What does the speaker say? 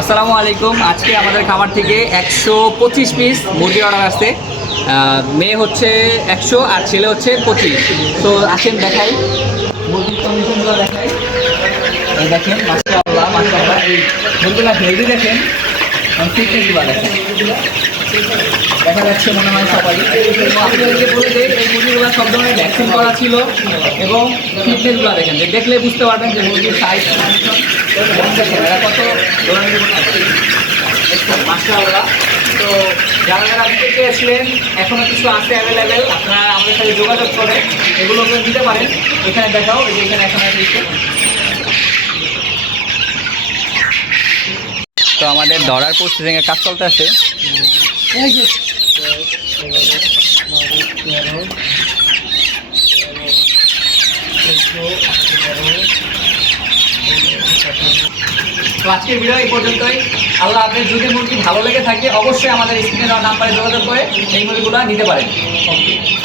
আসসালামু আলাইকুম। আজকে আমাদের খামার থেকে একশো পঁচিশ পিস মুরগি অর্ডার আসছে। মেয়ে হচ্ছে একশো আর ছেলে হচ্ছে পঁচিশ। তো আসেন দেখাই। মুরগির কন্ডিশনগুলো দেখাই। দেখেন, মাশাআল্লাহ মাশাআল্লাহ। এই মুরগিগুলো হেলদি দেখেন। দেখেন দেখা যাচ্ছে মনে হয় সবাই। আপনাদেরকে বলে দেয় এই মুরগিগুলো সব ধরনের ভ্যাকসিন করা ছিল এবং ফিটনেসগুলো দেখেন। যে দেখলে বুঝতে পারবেন যে মুরগির সাইজ দেখেন এরা কত তো যারা যারা দিতে চেয়েছিলেন এখনও কিছু আছে অ্যাভেলেবেল আপনারা আমাদের সাথে যোগাযোগ করে এগুলো দিতে পারেন। এখানে দেখাও যে এখানে এখন আছে। তো আমাদের ধরার প্রসেসিংয়ের কাজ চলতে আছে তো আজকের ভিডিও এই পর্যন্তই। আল্লাহ আপনার যদি মুরগি ভালো লেগে থাকে, অবশ্যই আমাদের স্ক্রিনে নাম্বারে যোগাযোগ করে এই মুরগিগুলো নিতে পারেন।